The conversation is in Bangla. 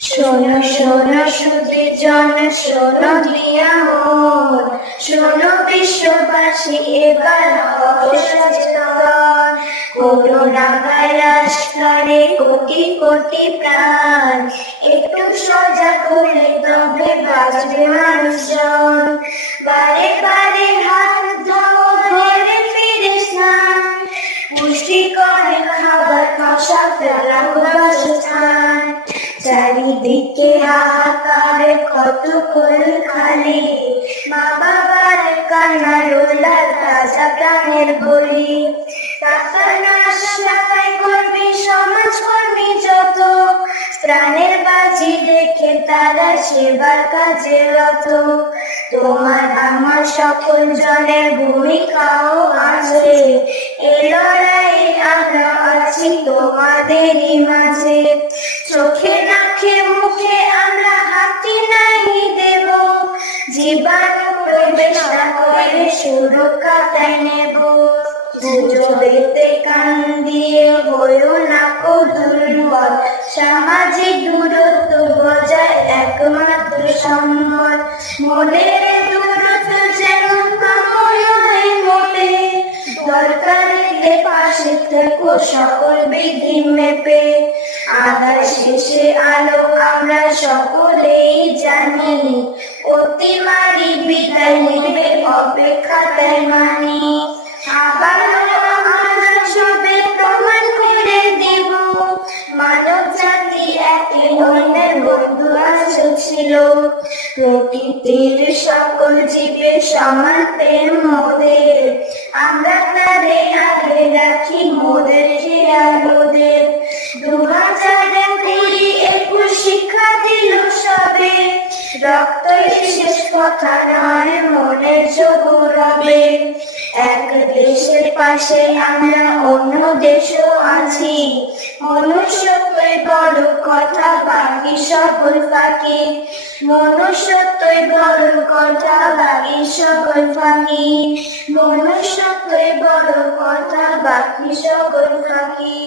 শোনো শোনো সুধী জন, শোনো দিয়া মন, শোনো বিশ্ববাসী এবার হও সচেতন। করোনা ভাইরাস কারে কোটি কোটি প্রাণ, একটু সজাগ হলে তবে বাঁচবে মানুষজন। বারে বারে হাত ধোও, ঘরে ফিরে স্নান, পুষ্টিকর খাবার খাওয়া ফেলাও বাসস্থান। চারিদিকে হাহাকার, কত কোল খালি, মা বাবার কান্না রোলা তাজা প্রাণের বলি। টাকা নাশায় কর্মী, সমাজকর্মী যত, প্রাণের বাজি রেখে তারা সেবার কাজে রত। তোমার আমার সকল জনের ভূমিকাও আছে, এ লড়াইয়ে আমরা আছি তোমাদেরই মাঝে। চোখে নাকে মুখে আমরা হাতি নাই দেব, জীবাণু প্রবেশ না করে সুরক্ষা তাই নেব। গুজবেতে কান দিয়ে হইও না কো দুর্বল, সামাজিক দূরত্ব বজায় একমাত্র সম্বল। মনের দূরত্ব যেন কামড় হয় মোটে, দরকারে পাশে থেকো সকল বিধি মেপে। আধার শেষে আলো আমরা সকলেই জানি, অতিমারি বিদায় নেবে অপেক্ষা তাই মানি। আবার আমরা সবে প্রমাণ করে দিব, মানব জাতি একে অন্যের বন্ধু আসল ছিল। প্রকৃতির সকল জীবের সমান প্রেম মোদের, আমরা তাদের আগে রাখি মোদের হিয়ালোদের। 2020-21 শিক্ষা দিল সবে, রক্তই শেষ কথা নয় মনের গৌরবে। এক দেশের পাশে আমরা অন্য দেশও আছি, মনুষ্যত্বই বড় কথা বাকি সকল ফাঁকি। মনুষ্যত্বই বড় কথা বাকি সকল ফাঁকি। মনুষ্যত্বই বড় কথা বাকি সকল ফাঁকি।